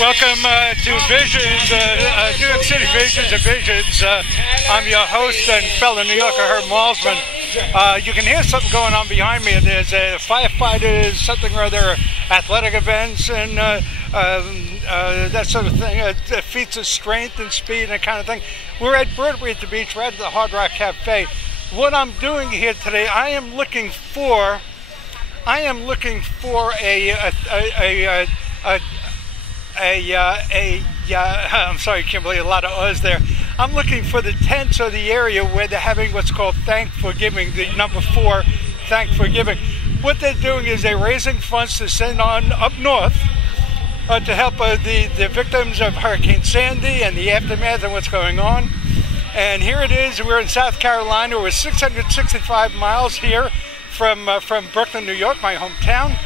Welcome to Visions, New York City Visions and Visions. I'm your host and fellow New Yorker, Herb Malzman. You can hear something going on behind me. There's a firefighters, something or other, athletic events, and that sort of thing, feats of strength and speed and that kind of thing. We're at Broadway-At-The-Beach, right at the Hard Rock Cafe. What I'm doing here today, I am looking for I'm sorry, Kimberly, a lot of O's there. I'm looking for the tents or the area where they're having what's called Thanks4giving, the number 4, Thanks4giving. What they're doing is they're raising funds to send on up north to help the victims of Hurricane Sandy and the aftermath and what's going on. And here it is. We're in South Carolina. We're 665 miles here from Brooklyn, New York, my hometown.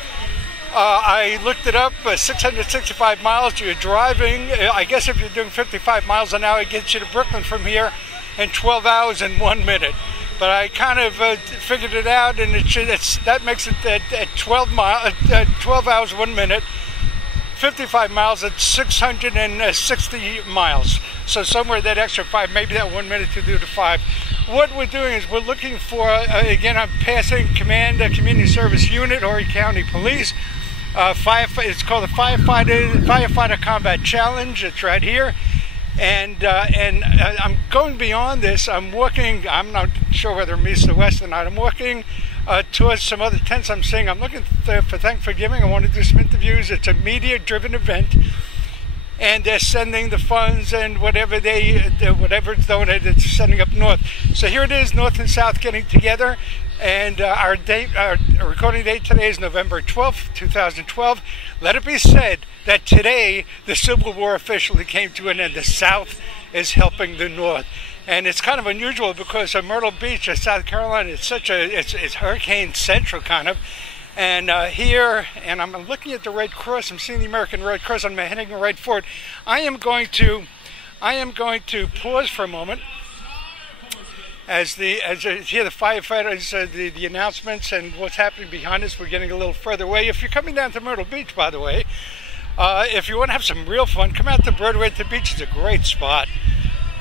I looked it up, 665 miles. You're driving, I guess if you're doing 55 miles an hour, it gets you to Brooklyn from here in 12 hours and 1 minute. But I kind of figured it out, and that makes it at 12 hours, 1 minute, 55 miles at 660 miles. So somewhere that extra 5, maybe that 1 minute to do the 5. What we're doing is we're looking for, again, I'm passing Command Community Service Unit, Horry County Police. It's called the Firefighter Combat Challenge. It's right here, and I'm going beyond this. I'm walking. I'm not sure whether I'm east or west or not. I'm walking towards some other tents I'm seeing. I'm looking for Thanks4giving. I want to do some interviews. It's a media-driven event, and they're sending the funds and whatever it's donated, it's sending up north. So here it is, north and south getting together. And our recording date today is November 12th, 2012. Let it be said that today the Civil War officially came to an end. The South is helping the North. And it's kind of unusual because Myrtle Beach, South Carolina, it's hurricane central kind of. And here, and I'm looking at the Red Cross, I'm seeing the American Red Cross, I'm heading right for it. I am going to pause for a moment as you hear the firefighters, the announcements and what's happening behind us. We're getting a little further away. If you're coming down to Myrtle Beach, by the way, if you want to have some real fun, come out to Broadway-At-The-Beach. It's a great spot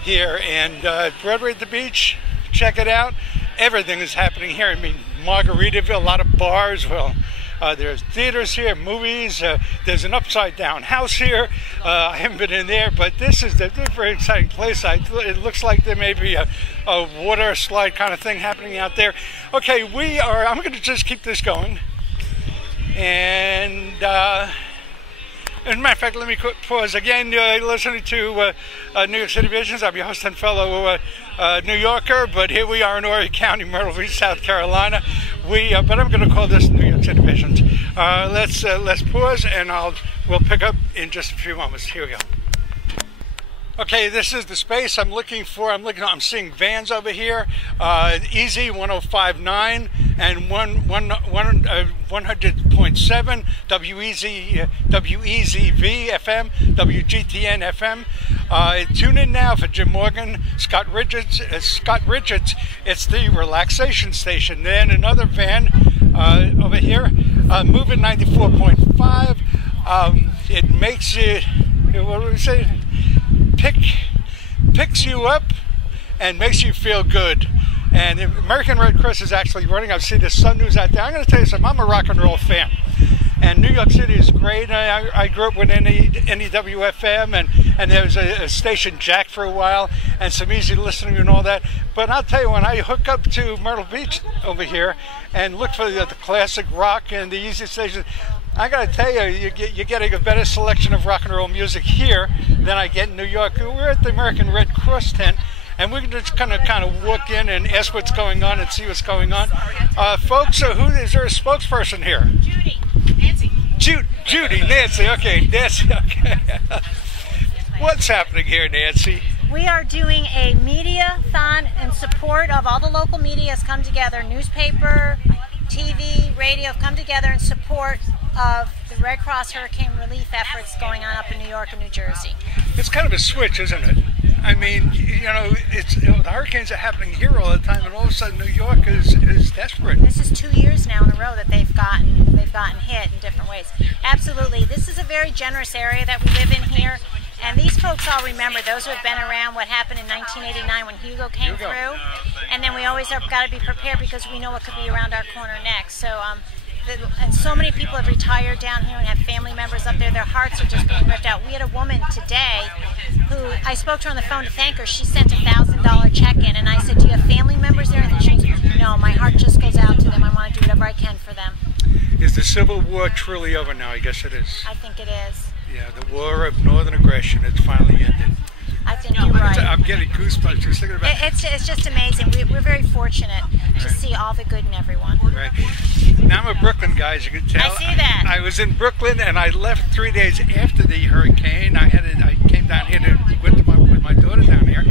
here. And Broadway-At-The-Beach, check it out. Everything is happening here. I mean, Margaritaville, a lot of bars. Well, there's theaters here, movies. There's an upside-down house here. I haven't been in there, but this is a very exciting place. It looks like there may be a water slide kind of thing happening out there. Okay, I'm going to just keep this going. And as a matter of fact, let me pause again. Listening to New York City Visions. I'm your host and fellow New Yorker, but here we are in Horry County, Myrtle Beach, South Carolina. But I'm going to call this New York City Visions. Let's pause, and we'll pick up in just a few moments. Here we go. Okay, this is the space I'm looking for. I'm seeing vans over here. Easy 105.9 and 100.7 WEZV FM, WGTN FM. Tune in now for Jim Morgan, Scott Richards. It's the relaxation station. Then another van over here, moving 94.5. It makes you, what do we say? Picks you up and makes you feel good. And the American Red Cross is actually running. I've seen the Sun News out there. I'm going to tell you something. I'm a rock and roll fan. And New York City is great. I grew up with NEWFM, and there was a station Jack for a while, and some easy listening and all that. But I'll tell you, when I hook up to Myrtle Beach over here and look for the classic rock and the easy stations, I got to tell you, you're getting a better selection of rock and roll music here than I get in New York. We're at the American Red Cross tent, and we're just kind of walk in and ask what's going on and see what's going on. Folks, is there a spokesperson here? Judy. Nancy. Judy, Nancy. Okay, Nancy. Okay. What's happening here, Nancy? We are doing a media-thon in support of all the local media has come together. Newspaper, TV, radio have come together in support of the Red Cross hurricane relief efforts going on up in New York and New Jersey. It's kind of a switch, isn't it? I mean, you know, the hurricanes are happening here all the time, and all of a sudden New York is desperate. This is 2 years now in a row that they've gotten hit in different ways. Absolutely. This is a very generous area that we live in here. And these folks all remember, those who have been around, what happened in 1989 when Hugo came through. And then we always have got to be prepared because we know what could be around our corner next. So, and so many people have retired down here and have family members up there. Their hearts are just being ripped out. We had a woman today who, I spoke to her on the phone to thank her. She sent a $1,000 check in, and I said, do you have family members there? And she goes, no, my heart just goes out to them. I want to do whatever I can for them. Is the Civil War truly over now? I guess it is. I think it is. Yeah, the war of northern aggression, it's finally ended. I think you're right. I'm getting goosebumps just thinking about it. It's just amazing. We're very fortunate to see all the good in everyone. Right. Now I'm a Brooklyn guy, as you can tell. I see that. I was in Brooklyn, and I left 3 days after the hurricane. I came down here with my daughter down here,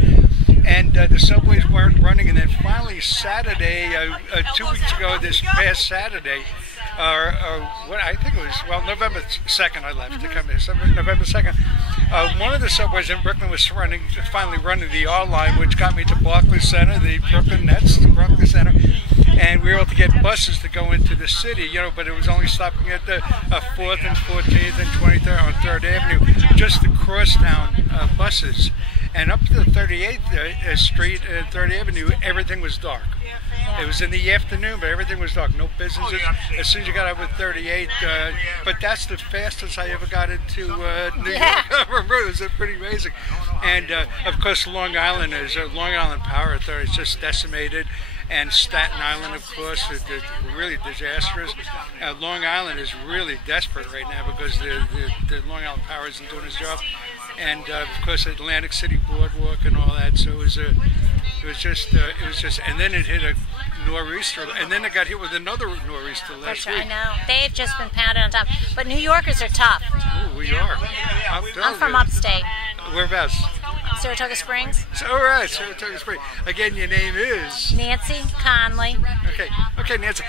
and the subways weren't running. And then finally Saturday, 2 weeks ago, this past Saturday, or what I think it was, November 2nd I left to come here, November 2nd. One of the subways in Brooklyn was finally running the R line, which got me to Barclays Center, the Brooklyn Nets, the Barclays Center, and we were able to get buses to go into the city, you know, but it was only stopping at the 4th and 14th and 23rd on 3rd Avenue, just the crosstown buses. And up to the 38th Street and 3rd Avenue, everything was dark. It was in the afternoon, but everything was dark. No businesses. As soon as you got up with 38, but that's the fastest I ever got into New York. It was pretty amazing. And of course, Long Island Power Authority is just decimated, and Staten Island, of course, is really disastrous. Long Island is really desperate right now because the Long Island Power isn't doing its job. And of course, Atlantic City Boardwalk and all that. So it was just, and then it hit a nor'easter, and then it got hit with another nor'easter last week. I know. They've just been pounded on top. But New Yorkers are tough. Ooh, we are. I'm from upstate. Whereabouts? Saratoga Springs. All right, Saratoga Springs. Again, your name is? Nancy Conley. Okay, Nancy.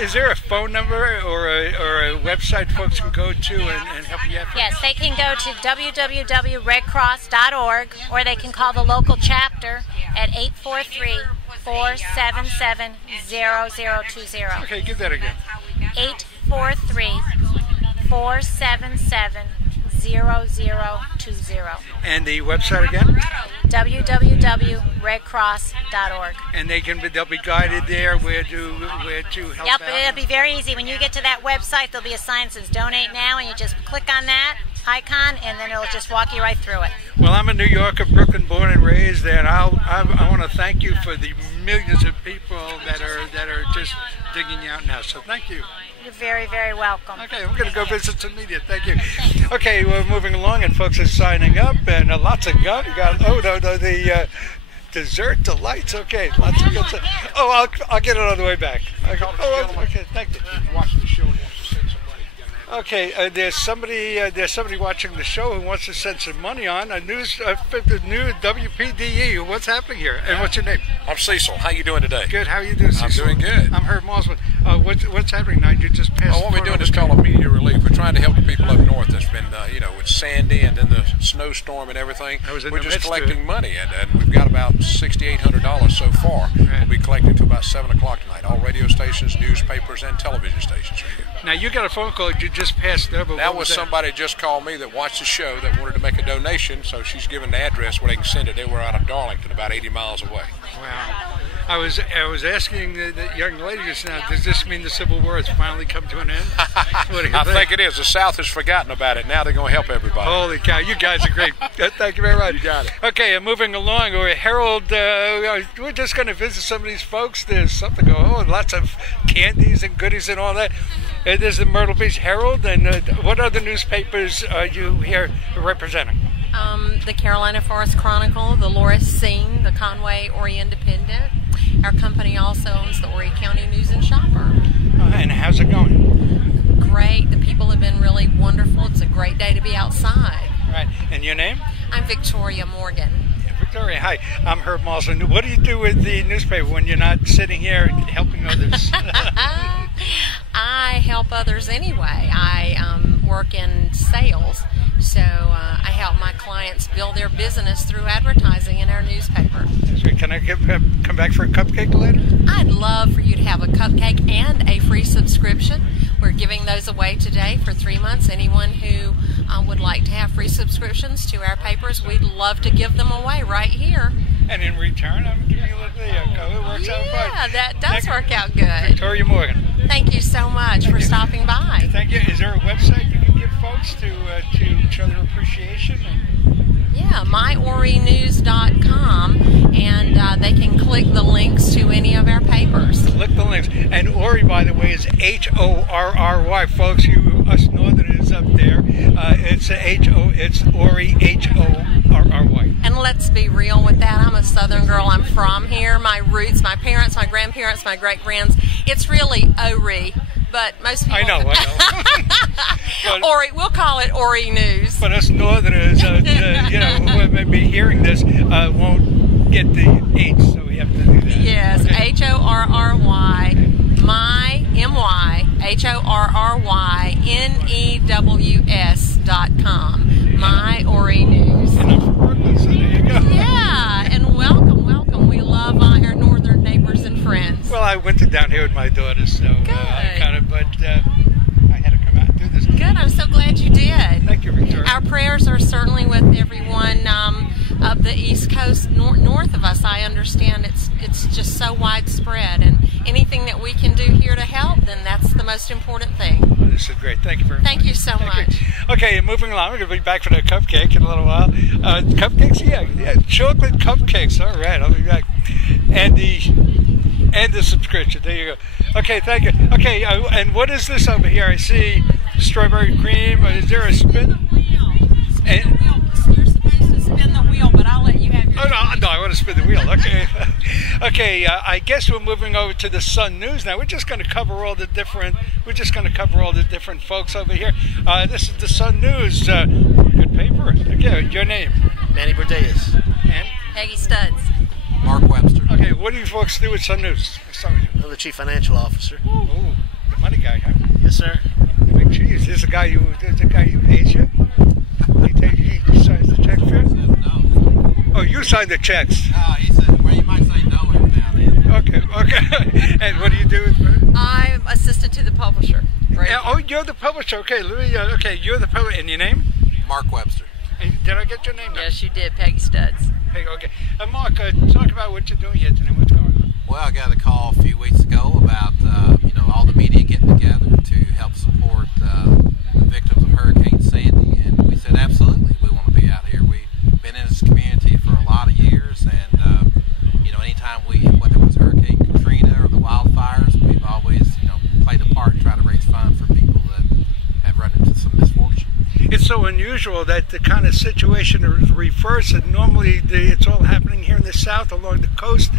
Is there a phone number or a website folks can go to and help you out? Yes, they can go to www.redcross.org, or they can call the local chapter at 843-477-0020. Okay, give that again. 843-477-0020. And the website again? www.redcross.org. And they'll be guided there where to help out. Yep, it'll be very easy. When you get to that website, there'll be a sign that says Donate Now, and you just click on that icon, and then it'll just walk you right through it. Well, I'm a New Yorker, Brooklyn born and raised, and I want to thank you for the millions of people that are just digging out now. So thank you. You're very, very welcome. Okay, I'm going to go visit some media. Thank you. Okay, we're moving along, and folks are signing up, and lots of the dessert delights. Okay, lots of good stuff. Oh, I'll get it on the way back. Okay, thank you. Watching the show. Okay, there's somebody watching the show who wants to send some money on the new WPDE. What's happening here? And what's your name? I'm Cecil. How you doing today? Good. How are you doing, Cecil? I'm doing good. I'm Herb Mosman. What's happening now? You just passed. Well, what we're doing is called immediate relief. We're trying to help the people up north that's been, it's sandy and then the snowstorm and everything. We're just collecting money, and we've got about $6,800 so far. Right. We'll be collecting till about 7 o'clock tonight. All radio stations, newspapers, and television stations are here. Now, you got a phone call you just passed over. That was somebody just called me that watched the show that wanted to make a donation, so she's given the address where they can send it. They were out of Darlington, about 80 miles away. Wow. I was asking the young lady just now, does this mean the Civil War has finally come to an end? I think it is. The South has forgotten about it. Now they're going to help everybody. Holy cow, you guys are great. Thank you very much. You got it. Okay, moving along, Harold, we're just going to visit some of these folks. There's something going on, lots of candies and goodies and all that. There's the Myrtle Beach Herald, and what other newspapers are you here representing? The Carolina Forest Chronicle, the Loris Scene, the Conway Horry Independent. Our company also owns the Horry County News and Shopper. And how's it going? Great. The people have been really wonderful. It's a great day to be outside. Right. And your name? I'm Victoria Morgan. Victoria, hi. I'm Herb Mosman. What do you do with the newspaper when you're not sitting here helping others? I help others anyway. I work in sales, so I help my clients clients build their business through advertising in our newspaper. So can I come back for a cupcake later? I'd love for you to have a cupcake and a free subscription. We're giving those away today for 3 months. Anyone who would like to have free subscriptions to our papers, we'd love to give them away right here. And in return, I'm giving you a little it works out fine. Yeah, that does work out good. Victoria Morgan. Thank you so much for stopping by. Thank you. Is there a website you can give folks to show their appreciation? Yeah, myorrynews.com, and they can click the links to any of our papers. Click the links. And Horry, by the way, is Horry, folks. You us Northerners up there, it's Horry, Horry. And let's be real with that. I'm a Southern girl. I'm from here. My roots, my parents, my grandparents, my great-grands. It's really Horry. But most people... I know. Horry, we'll call it Horry News. But us Northerners, who may be hearing this, won't get the H, so we have to do that. Yes, okay. HORRY, MyHorryNews.com. My Horry News. And I'm from Brooklyn, so there you go. Yeah, and welcome. We love our northern neighbors and friends. Well, I went down here with my daughter, so I had to come out and do this. Good, I'm so glad you did. Thank you, Victoria. Our prayers are certainly with everyone of the East Coast north of us. I understand it's just so widespread, and anything that we can do here to help, then that's the most important thing. Well, this is great. Thank you very much. Thank you so much. Okay, moving along. We're going to be back for the cupcake in a little while. Cupcakes? Yeah, chocolate cupcakes. All right, I'll be back. And the subscription. There you go. Okay, thank you. Okay, and what is this over here? I see strawberry cream. Is there a spin? You're supposed to spin the wheel, but I'll let you have your... Oh, no, I want to spin the wheel. Okay. Okay, I guess we're moving over to the Sun News now. We're just going to cover all the different folks over here. This is the Sun News. Good paper. Okay, your name? Manny Bordeas. And? Peggy Studs. Mark Webster. Okay, what do you folks do with Sun News? I'm the Chief Financial Officer. Oh, the money guy, huh? Yes, sir. Geez, this is the guy who pays you? He signs the check for you? No. Oh, you sign the checks? He said, well, you might say no every now and then. Okay. And what do you do? I'm assistant to the publisher. Right. Oh, you're the publisher. Okay, Louis. Okay, you're the publisher. And your name? Mark Webster. And did I get your name? Yes, you did. Peggy Studs. Hey, okay. Mark, talk about what you're doing here today. What's going on? Well, I got a call a few weeks ago about all the media getting together to help support the victims of Hurricane Sandy, and we said absolutely we want to be out here. We've been in this community for a lot of years, and anytime whether it was Hurricane Katrina or the wildfires, we've always played a part and tried to raise funds for people that have run into some misfortune. It's so unusual that the kind of situation is reversed, and normally it's all happening here in the South along the coast,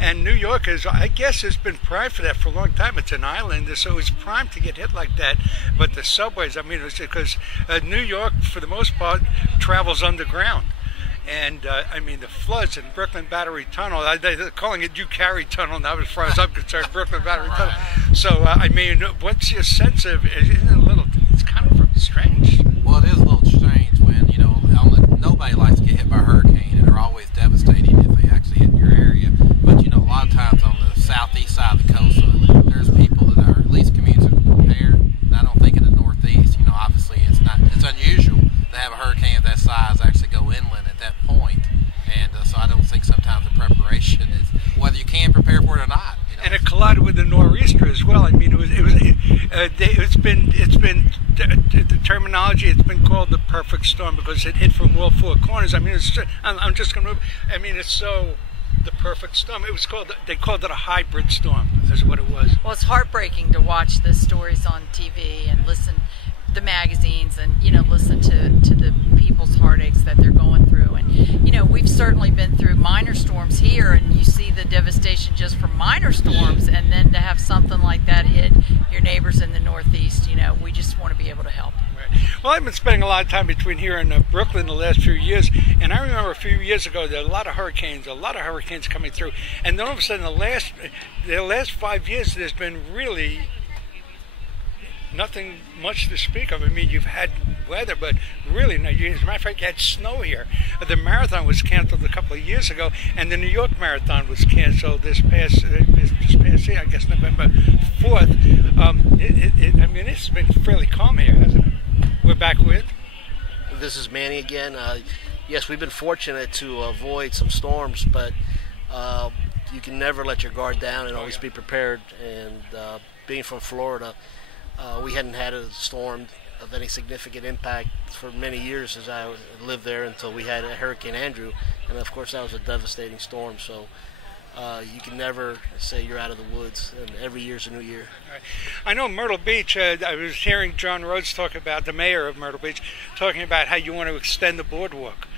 and New York I guess has been primed for that for a long time. It's an island, so it's primed to get hit like that. But the subways, it's because New York, for the most part, travels underground. And the floods in Brooklyn Battery Tunnel, they're calling it You-Carry Tunnel now, as far as I'm concerned, Brooklyn Battery Tunnel. So, what's your sense of, it's kind of strange. Well, it is a little strange when, nobody likes to get hit by a hurricane, and they're always devastating if they actually hit your area. But, a lot of times on the southeast side of the coast, there's people that are, at least communities that are prepared. And I don't think in the northeast, obviously it's unusual to have a hurricane of that size actually go inland at that point. And so I don't think sometimes the preparation is whether you can prepare for it or not. And it collided with the nor'easter as well. It's been the terminology. It's been called the perfect storm because it hit from all four corners. I'm just going to move. It's so the perfect storm. They called it a hybrid storm. That's what it was. Well, it's heartbreaking to watch the stories on TV and listen the magazines and listen to the people's heartaches that they're going through. And we've certainly been through minor storms here, and you see the devastation just from minor storms, and then to have something like that hit your neighbors in the Northeast, we just want to be able to help. Right. Well, I've been spending a lot of time between here and Brooklyn the last few years, and I remember a few years ago there were a lot of hurricanes coming through, and then all of a sudden the last 5 years there's been really nothing much to speak of. You've had weather, but really, no, as a matter of fact, you had snow here. The marathon was canceled a couple of years ago, and the New York Marathon was canceled this past year, I guess November 4th. I mean, it's been fairly calm here, hasn't it? We're back with. This is Manny again. Yes, we've been fortunate to avoid some storms, but you can never let your guard down and always be prepared. And being from Florida, we hadn't had a storm of any significant impact for many years as I lived there until we had Hurricane Andrew, and of course that was a devastating storm. So you can never say you're out of the woods, and every year's a new year. Right. I know Myrtle Beach, I was hearing John Rhodes talk about, the mayor of Myrtle Beach, talking about how you want to extend the boardwalk.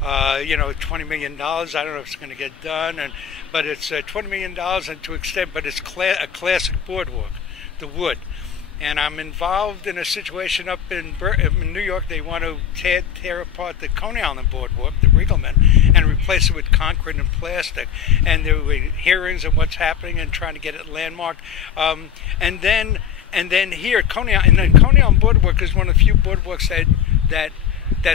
You know, $20 million, I don't know if it's going to get done, but it's $20 million and to extend, but it's a classic boardwalk, the wood. And I'm involved in a situation up in New York. They want to tear apart the Coney Island boardwalk, the Riegelman, and replace it with concrete and plastic. And there were hearings on what's happening and trying to get it landmarked. And then here, Coney Island boardwalk is one of the few boardwalks that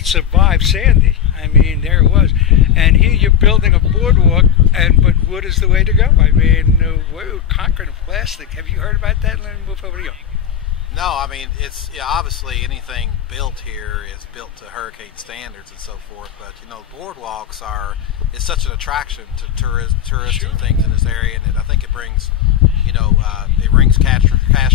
survived Sandy. I mean, there it was. And here you're building a boardwalk, but wood is the way to go. I mean, concrete and plastic. Have you heard about that? Let me move over to you. No, I mean, it's obviously anything built here is built to hurricane standards and so forth, but you know, boardwalks it's such an attraction to tourists Sure. and things in this area, and I think it brings, it rings cash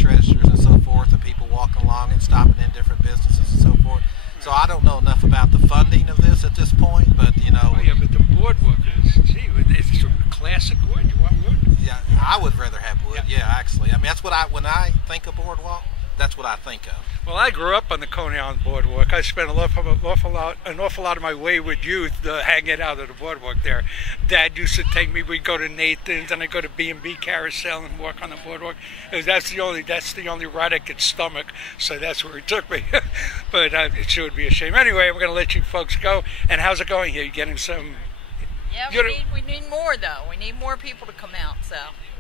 registers and so forth, and people walking along and stopping in different businesses and so forth. So I don't know enough about the funding of this at this point, but Oh yeah, but the boardwalk is, it's sort of classic wood. You want wood? Yeah, I would rather have wood. Yeah, actually, I mean that's what when I think of boardwalk, that's what I think of. Well, I grew up on the Coney Island boardwalk. I spent an awful lot of my wayward youth hanging out at the boardwalk there. Dad used to take me. We'd go to Nathan's and I'd go to B&B Carousel and walk on the boardwalk. That's the only ride I could stomach. So that's where he took me. But it sure would be a shame. Anyway, I'm going to let you folks go. And how's it going here? You getting some? Yeah, we need more though. We need more people to come out. So.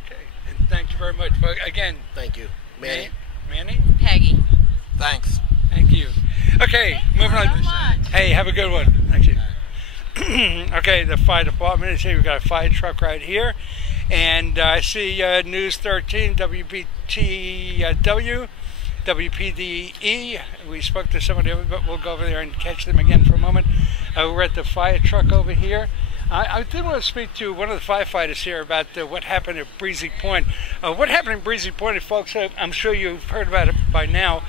Okay. And thank you very much. Again, Thank you, Manny. Manny? Peggy. Thanks. Thank you. Okay, moving on. So much. Hey, have a good one. Thank you. Okay, the fire department is here. We've got a fire truck right here. And I see News 13, WPTW, WPDE. We spoke to somebody, but we'll go over there and catch them again for a moment. We're at the fire truck over here. I did want to speak to one of the firefighters here about what happened at Breezy Point. What happened in Breezy Point, folks, I'm sure you've heard about it by now.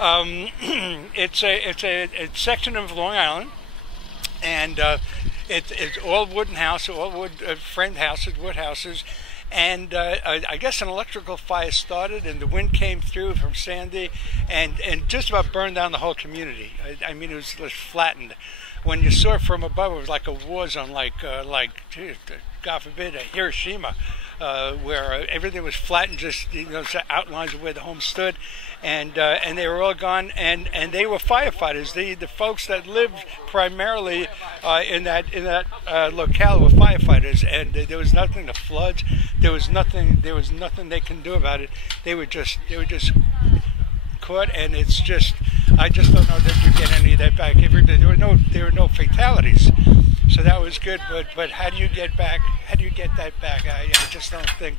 It's a section of Long Island, and it's all wooden house, all wood framed houses, wood houses. And I guess an electrical fire started, and the wind came through from Sandy, and just about burned down the whole community. I mean, it was flattened. When you saw it from above, it was like a war zone, like God forbid, Hiroshima, where everything was flattened, just outlines of where the home stood, and they were all gone, and they were firefighters. The folks that lived primarily in that locale were firefighters, and there was nothing to floods. There was nothing they can do about it. They were just caught, and it's just. I just don't know that you get any of that back. There were no fatalities, so that was good. But how do you get back? How do you get that back? I just don't think.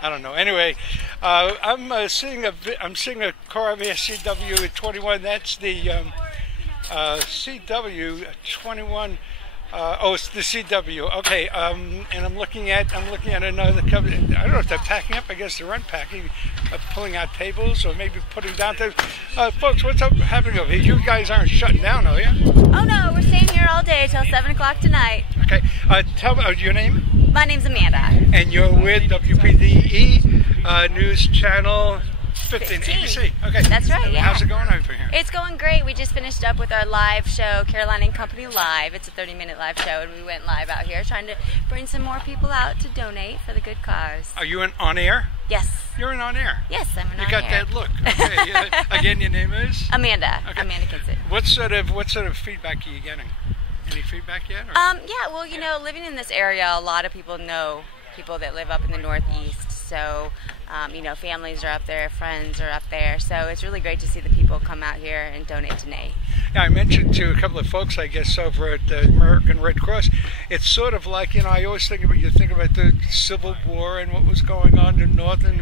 I don't know. Anyway, I'm seeing a car over here, CW 21. That's the CW 21. It's the CW. Okay. And I'm looking at another cover. I don't know if they're packing up. I guess they're unpacking, pulling out tables, or maybe putting down tables. Folks, what's happening over here? You guys aren't shutting down, are you? Oh no, we're staying here all day till 7 o'clock tonight. Okay. Tell me your name. My name's Amanda. And you're with WPDE News Channel 15 ABC. Okay. That's right, yeah. How's it going over here? It's going great. We just finished up with our live show, Caroline and Company Live. It's a 30-minute live show, and we went live out here trying to bring some more people out to donate for the good cause. Are you on air? Yes. You're on air? Yes, I'm on air. You got that look. Okay. Again, your name is? Amanda. Okay. Amanda Kinsett. What sort of feedback are you getting? Any feedback yet? Yeah, well, living in this area, a lot of people know people that live up in the Northeast. So, families are up there, friends are up there. So it's really great to see the people come out here and donate to NAE. Yeah, I mentioned to a couple of folks, I guess, over at the American Red Cross, it's sort of like, I always think about the Civil War and what was going on in North, and,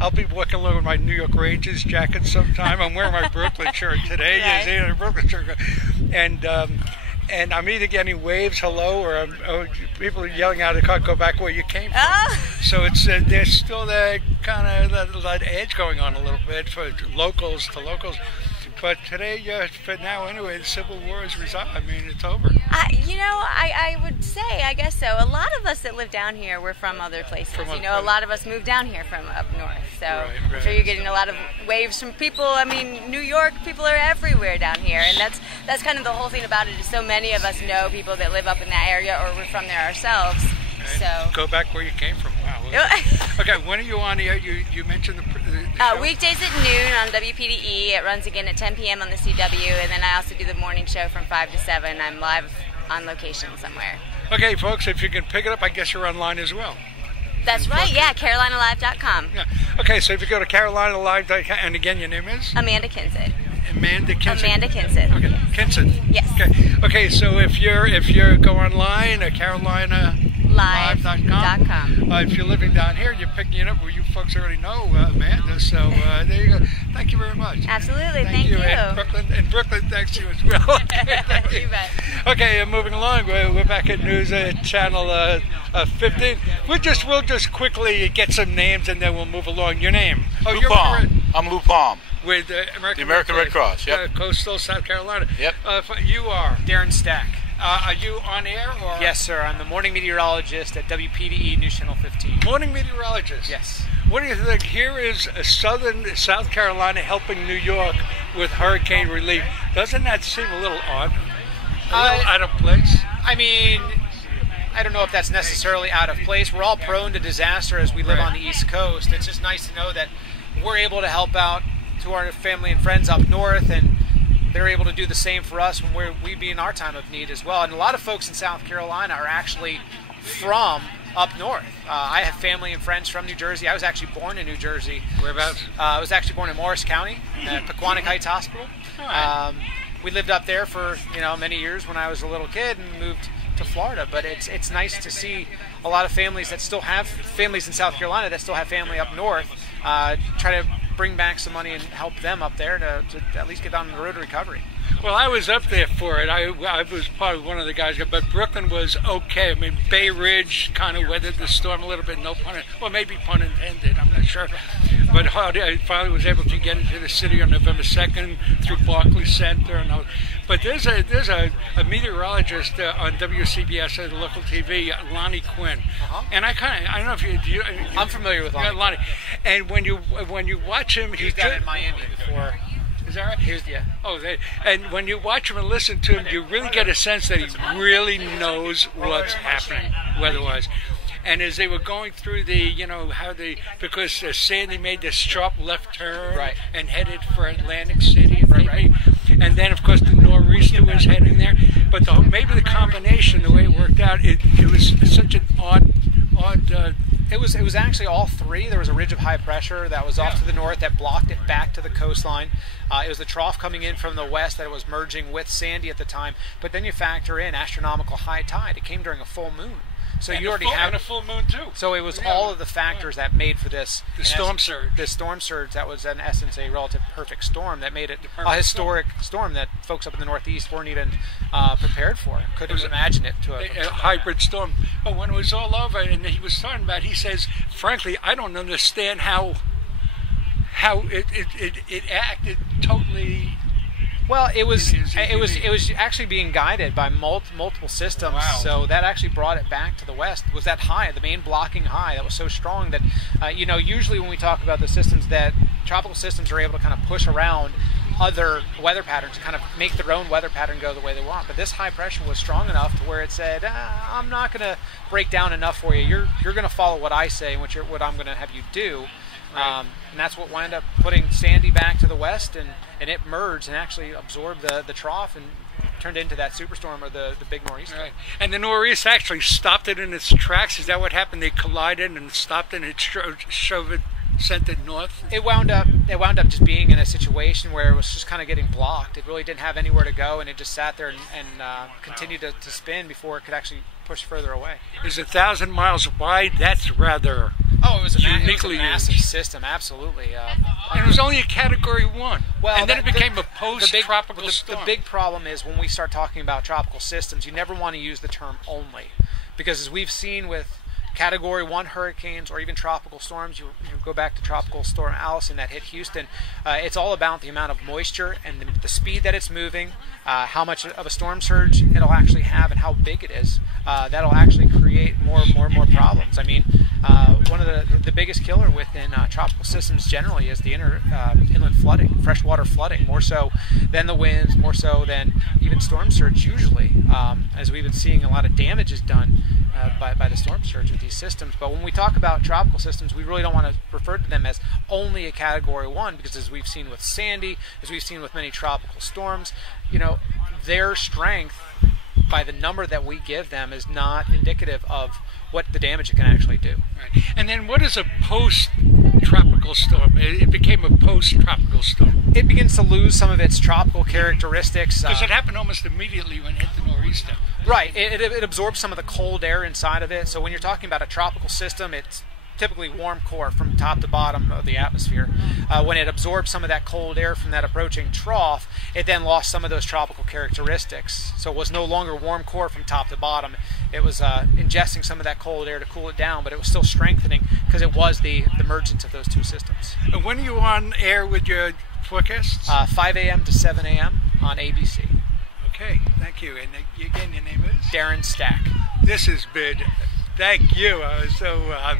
I'll be walking along with my New York Rangers jacket sometime. I'm wearing my Brooklyn shirt today. Right. Yes, Brooklyn shirt. And I'm either getting waves, hello, or people yelling out of the car, go back where you came from. Oh. So it's there's still that kind of that edge going on a little bit for locals to locals. But today, for now anyway, the Civil War is resolved. I mean, it's over. I would say, I guess so. A lot of us that live down here, we're from other places. A lot of us moved down here from up north. So right. I'm sure you're getting a lot of waves from people. I mean, New York, people are everywhere down here. And that's kind of the whole thing about it, is so many of us know people that live up in that area, or we're from there ourselves. So go back where you came from. Wow. Okay, when are you on here? You mentioned the show. Weekdays at noon on WPDE. It runs again at 10 p.m. on the CW, and then I also do the morning show from 5 to 7. I'm live on location somewhere. Okay, folks, if you can pick it up, I guess you're online as well. That's right, yeah, CarolinaLive.com. Yeah. Okay, so if you go to CarolinaLive.com, and again, your name is? Amanda Kinsett. Amanda Kinsett. Amanda Kinsett. Okay, Kinsett. Yes. Okay, so if you go online at CarolinaLive.com. If you're living down here, you're picking it up. Well, you folks already know Amanda, so there you go. Thank you very much. Absolutely, thank you. And Brooklyn, thanks to you as well. Okay, thank you. You bet. Okay, moving along. We're back at News Channel 15. We'll just quickly get some names, and then we'll move along. Your name? Lou Palm. I'm Lou Palm. With the American Red Cross. Yep. Coastal South Carolina. Yep. You are? Darren Stack. Are you on air? Or? Yes, sir. I'm the morning meteorologist at WPDE News Channel 15. Morning meteorologist? Yes. What do you think? Here is southern South Carolina helping New York with hurricane relief. Doesn't that seem a little odd? A little out of place? I mean, I don't know if that's necessarily out of place. We're all prone to disaster as we live on the East Coast. It's just nice to know that we're able to help out to our family and friends up north, and they're able to do the same for us when we be in our time of need as well. And a lot of folks in South Carolina are actually from up north. I have family and friends from New Jersey. I was actually born in New Jersey. Whereabouts? I was actually born in Morris County at Pequannock Heights Hospital. Right. We lived up there for many years when I was a little kid, and moved to Florida. But it's nice to see a lot of families that still have families in South Carolina that still have family up north. Try to bring back some money and help them up there to at least get on the road to recovery. Well, I was up there for it. I was part of one of the guys, but Brooklyn was okay. I mean, Bay Ridge kind of weathered the storm a little bit, no pun, well, maybe pun intended, I'm not sure. But I finally was able to get into the city on November 2nd through Barclays Center. But there's a meteorologist on WCBS, the local TV, Lonnie Quinn. And I don't know if you I'm familiar with Lonnie. Lonnie. And when you watch him, he's down in Miami before. Is that right? Yeah. And when you watch him and listen to him, you really get a sense that he really knows what's happening weather-wise. And as they were going through because Sandy made this sharp left turn and headed for Atlantic City, and then of course the nor'easter was heading there. But maybe the combination, the way it worked out, it was such an odd. It was actually all three. There was a ridge of high pressure that was off to the north that blocked it back to the coastline. It was the trough coming in from the west that was merging with Sandy at the time. But then you factor in astronomical high tide. It came during a full moon. So you already had a full moon too. So it was all of the factors that made for this storm surge. The storm surge that was in essence a relative perfect storm that made it a historic storm that folks up in the Northeast weren't even prepared for. Couldn't imagine it to a hybrid storm. But when it was all over, and he was talking about, he says, frankly, I don't understand how it acted totally. Well, it was actually being guided by multiple systems. Wow. So that actually brought it back to the west. Was that high, the main blocking high that was so strong that usually when we talk about the systems, that tropical systems are able to kind of push around other weather patterns, kind of make their own weather pattern go the way they want. But this high pressure was strong enough to where it said, I'm not going to break down enough for you. You're going to follow what I say and what I'm going to have you do. And that's what wound up putting Sandy back to the west, and it merged and actually absorbed the trough and turned into that superstorm or the big nor'easter. Right. And the nor'easter actually stopped it in its tracks. Is that what happened? They collided and stopped it and it sent it north? It wound up just being in a situation where it was just kind of getting blocked. It really didn't have anywhere to go, and it just sat there and continued to spin before it could actually push further away. Is 1,000 miles wide? That's rather it was a uniquely massive system, absolutely. And it was only a Category 1. Well, and then it became a post-tropical storm. The big problem is when we start talking about tropical systems, you never want to use the term only. Because as we've seen with Category 1 hurricanes or even tropical storms, you go back to Tropical Storm Allison that hit Houston, it's all about the amount of moisture and the speed that it's moving, how much of a storm surge it'll actually have and how big it is. That'll actually create more problems. I mean, one of the biggest killer within tropical systems generally is the inland flooding, freshwater flooding, more so than the winds, more so than even storm surge usually, as we've been seeing a lot of damage is done by the storm surge with these systems. But when we talk about tropical systems, we really don't want to refer to them as only a Category 1, because as we've seen with Sandy, as we've seen with many tropical storms, their strength by the number that we give them is not indicative of what the damage it can actually do. Right. And then what is a post-tropical storm? It became a post-tropical storm. It begins to lose some of its tropical characteristics. Because it happened almost immediately when it hit the nor'easter. Right. It absorbs some of the cold air inside of it. So when you're talking about a tropical system, it's typically warm core from top to bottom of the atmosphere. When it absorbed some of that cold air from that approaching trough, it then lost some of those tropical characteristics. So it was no longer warm core from top to bottom. It was ingesting some of that cold air to cool it down, but it was still strengthening because it was the emergence of those two systems. And when are you on air with your forecasts? 5 a.m. to 7 a.m. on ABC. Okay, thank you. And again, your name is? Darren Stack. This has been... Thank you. I'm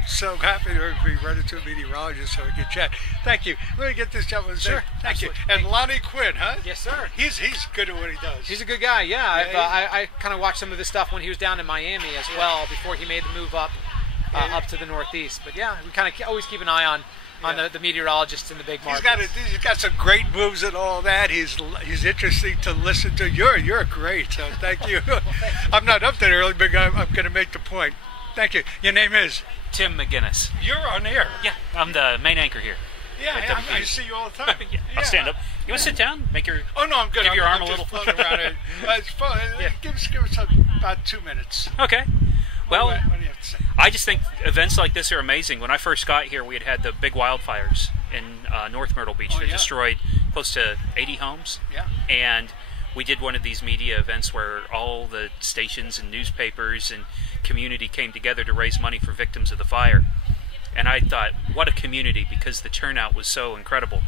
so happy to be running to a meteorologist so we can chat. Thank you. Let me get this gentleman's name. Sure. Thank absolutely. you. And Lonnie Quinn, huh? Yes, sir. He's good at what he does. He's a good guy. Yeah. I kind of watched some of his stuff when he was down in Miami as well before he made the move up to the Northeast. But yeah, we kind of always keep an eye on the meteorologists in the big markets. He's got some great moves and all that. He's interesting to listen to. You're great. So thank you. I'm not up that early, but I'm going to make the point. Thank you. Your name is? Tim McGinnis. You're on air. Yeah, I'm the main anchor here. Yeah, I see you all the time. Yeah, I'll stand up. You want to sit down? Make your... Oh, no, I'm good. Give your arm I'm a little... floating around it. It's fun. Yeah. Give us about 2 minutes. Okay. Well, what do you have to say? I just think events like this are amazing. When I first got here, we had the big wildfires in North Myrtle Beach that destroyed close to 80 homes. Yeah. And we did one of these media events where all the stations and newspapers and community came together to raise money for victims of the fire. And I thought, what a community, because the turnout was so incredible.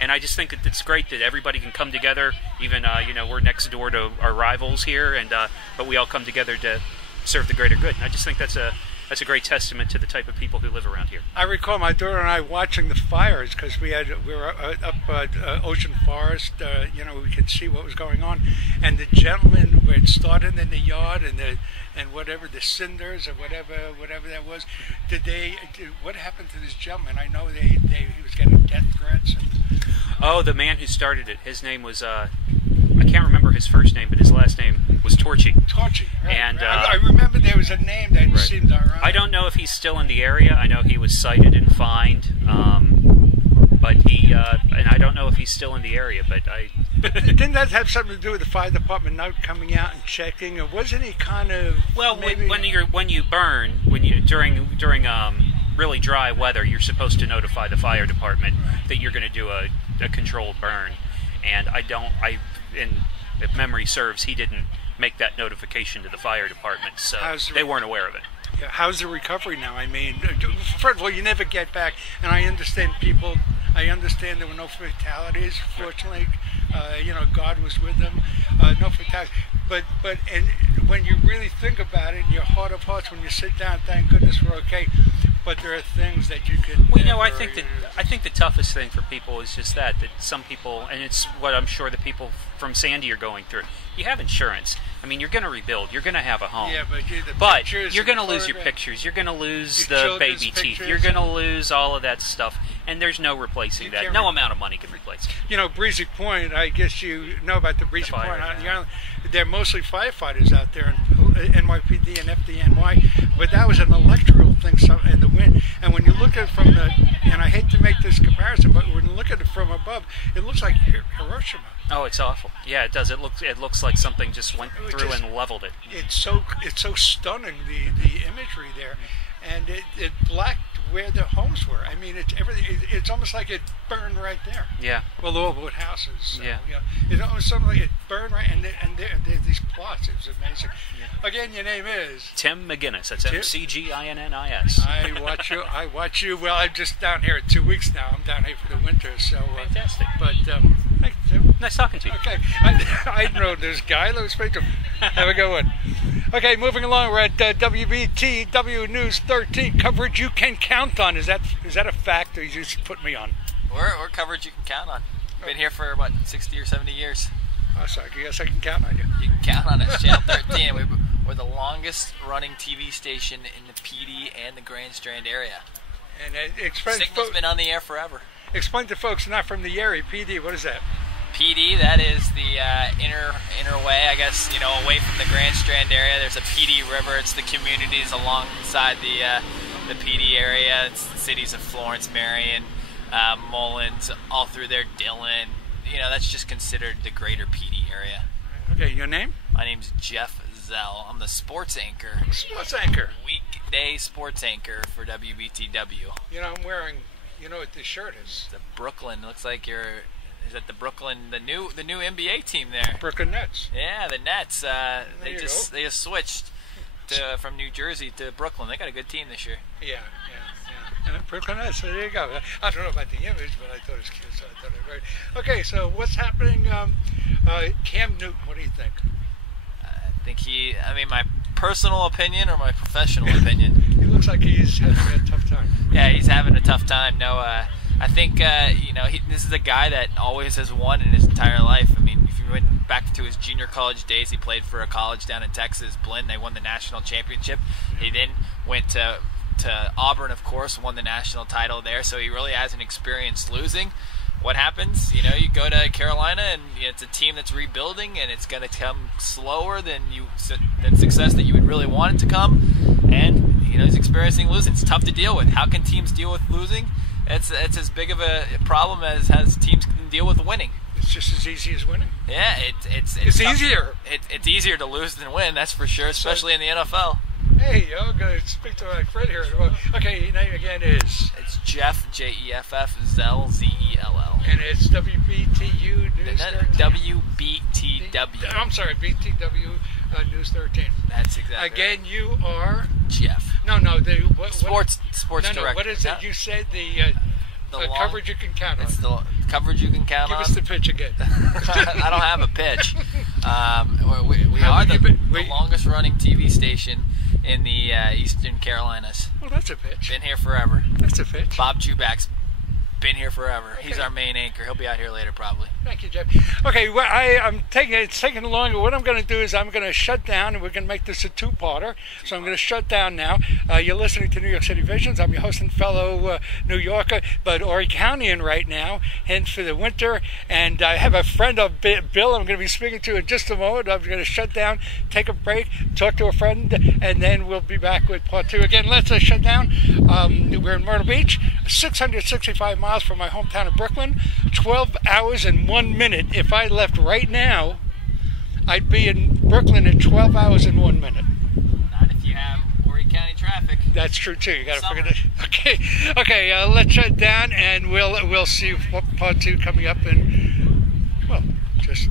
And I just think that it's great that everybody can come together. Even we're next door to our rivals here, and but we all come together to serve the greater good. And I just think that's a great testament to the type of people who live around here. I recall my daughter and I watching the fires because we were up Ocean Forest. We could see what was going on, and the gentleman where it started in the yard and whatever the cinders or whatever that was. What happened to this gentleman? I know he was getting death threats. Oh, the man who started it. His name was I can't remember his first name, but his last name was Torchy. Torchy, right. And I remember there was a name that seemed ironic. I don't know if he's still in the area. I know he was cited and fined, but and I don't know if he's still in the area. But didn't that have something to do with the fire department not coming out and checking, or wasn't he kind of? Well, when you burn during really dry weather, you're supposed to notify the fire department that you're going to do a controlled burn, and if memory serves, he didn't make that notification to the fire department, so they weren't aware of it. Yeah, how's the recovery now? I mean, first of all, you never get back, and I understand there were no fatalities, fortunately. God was with them, no fatalities. But when you really think about it, in your heart of hearts, when you sit down, thank goodness we're okay. But there are things that you can. Well, I think the toughest thing for people is just that some people, and it's what I'm sure the people from Sandy are going through. You have insurance. I mean, you're going to rebuild. You're going to have a home. Yeah, but you're going to lose your pictures. You're going to lose the baby teeth. You're going to lose all of that stuff. And there's no replacing that. No amount of money can replace it. You know, Breezy Point, I guess you know about the Breezy Point on the island. They're mostly firefighters out there in NYPD and FDNY, but that was an electrical thing in the wind. And when you look at it from the, and I hate to make this comparison, but when you look at it from above, it looks like Hiroshima. Oh, it's awful. Yeah, it does. It looks like something just went through and leveled it. It's so stunning, the imagery there, and it blacked where the homes were. I mean, it's everything. It's almost like it burned right there. Yeah. Well, the old wood houses. So, yeah. It's almost something like it burned right, and there's these plots. It's amazing. Yeah. Again, your name is Tim McGinnis. That's McGinnis. I watch you. Well, I'm just down here 2 weeks now. I'm down here for the winter. So fantastic. But thanks, Tim. Nice talking to you. Okay. I know this guy. Let's speak to him. Have a good one. Okay, moving along. We're at WBTW News 13 coverage you can count on. Is that a fact, or you just put me on? We're coverage you can count on. Been here for what, 60 or 70 years. Oh, sorry. I guess I can count on you. You can count on us. Channel 13. We're the longest running TV station in the PD and the Grand Strand area. And Signal's been on the air forever. Explain to folks not from the area. PD, what is that? PD, that is the inner way, I guess, away from the Grand Strand area. There's a PD river. It's the communities alongside the PD area. It's the cities of Florence, Marion, Mullins, all through there, Dillon. That's just considered the greater PD area. Okay, your name? My name's Jeff Zell. I'm the sports anchor. Sports anchor. Weekday sports anchor for WBTW. I'm wearing, what this shirt is. The Brooklyn. Looks like you're... Is that the Brooklyn, the new NBA team there? Brooklyn Nets. Yeah, the Nets. They just switched from New Jersey to Brooklyn. They got a good team this year. Yeah. Brooklyn Nets. So there you go. I don't know about the image, but I thought it was cute, so I thought it was great. Okay, so what's happening? Cam Newton. What do you think? I think my personal opinion or my professional opinion. He looks like he's having a tough time. Yeah, he's having a tough time. No. I think, this is a guy that always has won in his entire life. I mean, if you went back to his junior college days, he played for a college down in Texas, Blinn. They won the national championship. He then went to Auburn, of course, won the national title there. So he really hasn't experienced losing. What happens? You go to Carolina, and it's a team that's rebuilding, and it's going to come slower than success that you would really want it to come. And, he's experiencing losing. It's tough to deal with. How can teams deal with losing? It's as big of a problem as teams can deal with winning. It's just as easy as winning. Yeah, it's easier. It's easier to lose than win, that's for sure, especially in the NFL. Hey, I'm going to speak to my friend here. Okay, your name again is? It's Jeff, Jeff, Zell, Zell. And it's WBTU News 13? WBTW. I'm sorry, BTW News 13. That's exactly Again, right. You are? Jeff. No, sports director. What is it? You said the coverage you can count on. It's the coverage you can count on. Give us the pitch again. I don't have a pitch. We are the longest running TV station in the Eastern Carolinas. Well, that's a pitch. Been here forever. That's a pitch. Bob Jubak's been here forever. Okay. He's our main anchor. He'll be out here later probably. Thank you, Jeff. Okay, well, it's taking longer. What I'm going to do is I'm going to shut down, and we're going to make this a two-parter. So I'm going to shut down now. You're listening to New York City Visions. I'm your host and fellow New Yorker, but Horry Countyan right now, hence for the winter. And I have a friend of Bill I'm going to be speaking to in just a moment. I'm going to shut down, take a break, talk to a friend, and then we'll be back with part two. Again, let's shut down. We're in Myrtle Beach, 665 miles from my hometown of Brooklyn, 12 hours and 1 minute. If I left right now, I'd be in Brooklyn in 12 hours and 1 minute. Not if you have Horry County traffic. That's true too. You got to figure that. Okay. Let's shut down, and we'll see part two coming up. And well, just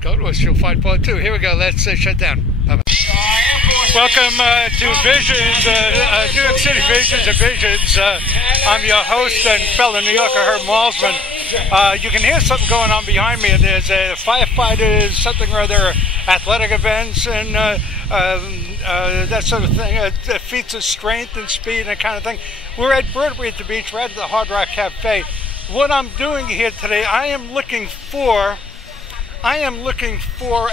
go to us. You'll find part two. Here we go. Let's shut down. Bye-bye. Welcome to Visions, New York City Visions and Visions. I'm your host and fellow New Yorker, Herb Malzman. You can hear something going on behind me. There's firefighters, something or other, athletic events, and that sort of thing, feats of strength and speed and that kind of thing. We're at Broadway-At-The-Beach, right at the Hard Rock Cafe. What I'm doing here today, I am looking for I am looking for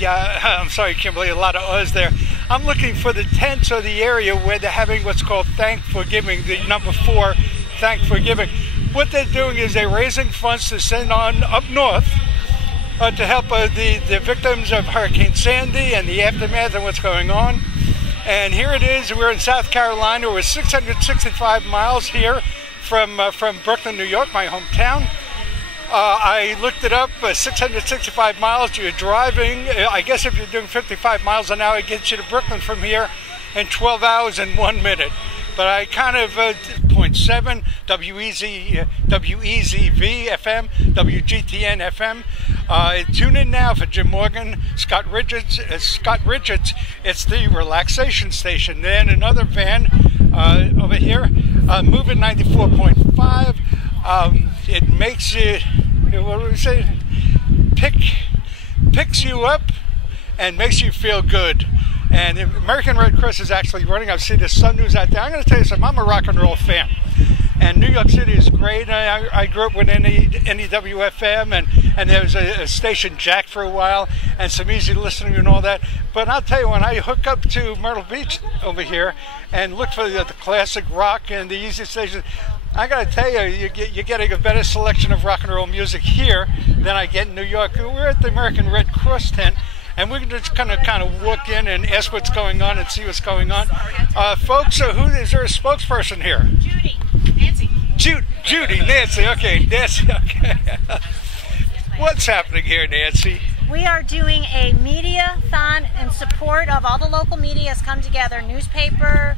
I'm sorry, Kimberly, a lot of O's there. I'm looking for the tents or the area where they're having what's called Thanks4giving, the number 4, Thanks4giving. What they're doing is they're raising funds to send on up north to help the victims of Hurricane Sandy and the aftermath and what's going on. And here it is. We're in South Carolina. We're 665 miles here from Brooklyn, New York, my hometown. I looked it up, 665 miles. You're driving, I guess if you're doing 55 miles an hour, it gets you to Brooklyn from here in 12 hours and 1 minute. But I kind of, 0.7, WEZV FM, WGTN FM. Tune in now for Jim Morgan, Scott Richards. It's the relaxation station. Then another van over here, moving 94.5. It makes you, what do we say? Picks you up and makes you feel good. And the American Red Cross is actually running. I've seen the Sun News out there. I'm going to tell you something. I'm a rock and roll fan. And New York City is great. I grew up with NEWFM, and there was a station Jack for a while, and some easy listening and all that. But I'll tell you, when I hook up to Myrtle Beach over here and look for the classic rock and the easy stations, I got to tell you, you're getting a better selection of rock and roll music here than I get in New York. We're at the American Red Cross tent, and we can just kind of walk in and ask what's going on and see what's going on. Folks, is there a spokesperson here? Judy, Nancy. Judy, Nancy. Okay, Nancy. Okay. What's happening here, Nancy? We are doing a media-thon in support of all the local media has come together. Newspaper,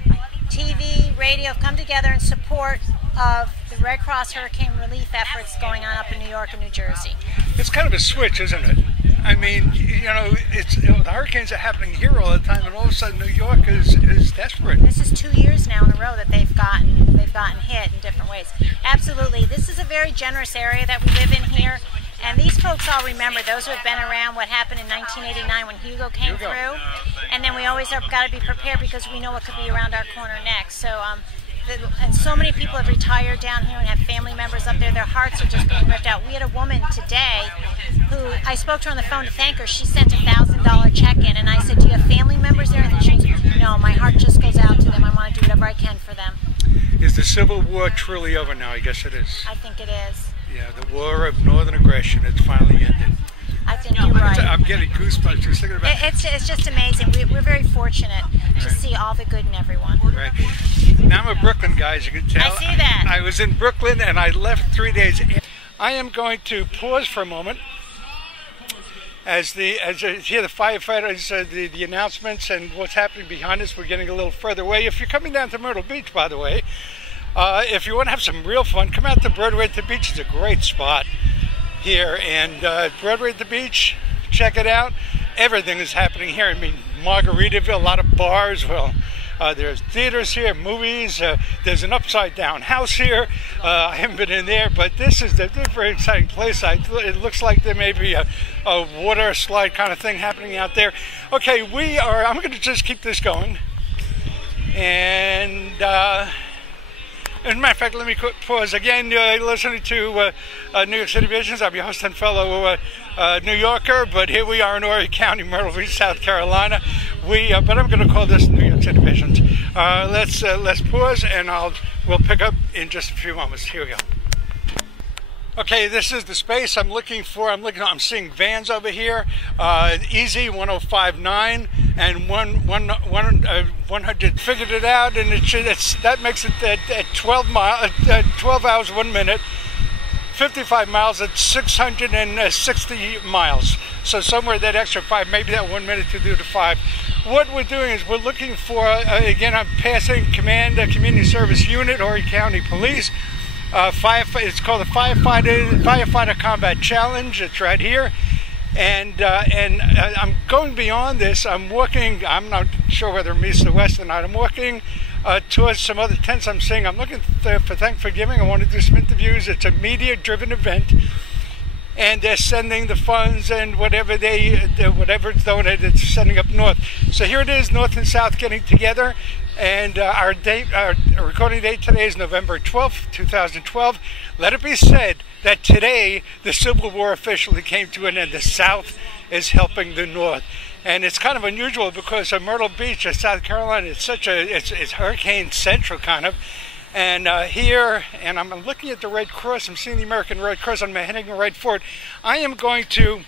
TV, radio have come together in support of the Red Cross hurricane relief efforts going on up in New York and New Jersey. It's kind of a switch, isn't it? I mean, the hurricanes are happening here all the time, and all of a sudden New York is desperate. This is 2 years now in a row that they've gotten hit in different ways. Absolutely, this is a very generous area that we live in here, and these folks all remember, those who have been around, what happened in 1989 when Hugo came through, and then we always have got to be prepared because we know what could be around our corner next. So, and so many people have retired down here and have family members up there. Their hearts are just being ripped out. We had a woman today who, I spoke to her on the phone to thank her. She sent a $1,000 check in, and I said, do you have family members there? And she was, no, my heart just goes out to them. I want to do whatever I can for them. Is the Civil War truly over now? I guess it is. I think it is. Yeah, the war of northern aggression, it's finally ended. I think you're right. I'm getting goosebumps just thinking about it. It's just amazing. We're very fortunate to see all the good in everyone. Right. Now I'm a Brooklyn guy, as you can tell. I see that. I was in Brooklyn and I left 3 days. I am going to pause for a moment as you hear the firefighters, the announcements and what's happening behind us. We're getting a little further away. If you're coming down to Myrtle Beach, by the way, if you want to have some real fun, come out to Broadway-At-The-Beach. It's a great spot here, and Broadway-At-The-Beach, check it out. Everything is happening here. I mean, Margaritaville, a lot of bars. Well, there's theaters here, movies. There's an upside down house here. I haven't been in there, but this is a very exciting place. It looks like there may be a water slide kind of thing happening out there. Okay, I'm going to just keep this going. And as a matter of fact, let me pause again. Listening to New York City Visions. I'm your host and fellow New Yorker, but here we are in Horry County, Myrtle Beach, South Carolina. But I'm going to call this New York City Visions. Let's pause, and we'll pick up in just a few moments. Here we go. Okay, this is the space I'm looking for. I'm seeing vans over here. Easy 105.9 and 100. Figured it out, and that makes it at 12 hours 1 minute. 55 miles at 660 miles. So somewhere that extra 5, maybe that 1 minute to do the 5. What we're doing is we're looking for, again, I'm passing Community Service Unit, Horry County Police. It's called the Firefighter Combat Challenge. It's right here. And I'm going beyond this. I'm walking, I'm not sure whether I'm east or west or not. I'm walking towards some other tents I'm seeing. I'm looking for Thanks4giving. I want to do some interviews. It's a media-driven event. And they're sending the funds and whatever it's donated, it's sending up north. So here it is, north and south getting together. And our recording date today is November 12th, 2012. Let it be said that today the Civil War officially came to an end. The South is helping the North. And it's kind of unusual because Myrtle Beach, South Carolina, it's hurricane central kind of. And here, and I'm looking at the Red Cross, I'm seeing the American Red Cross, I'm heading right for it. I am going to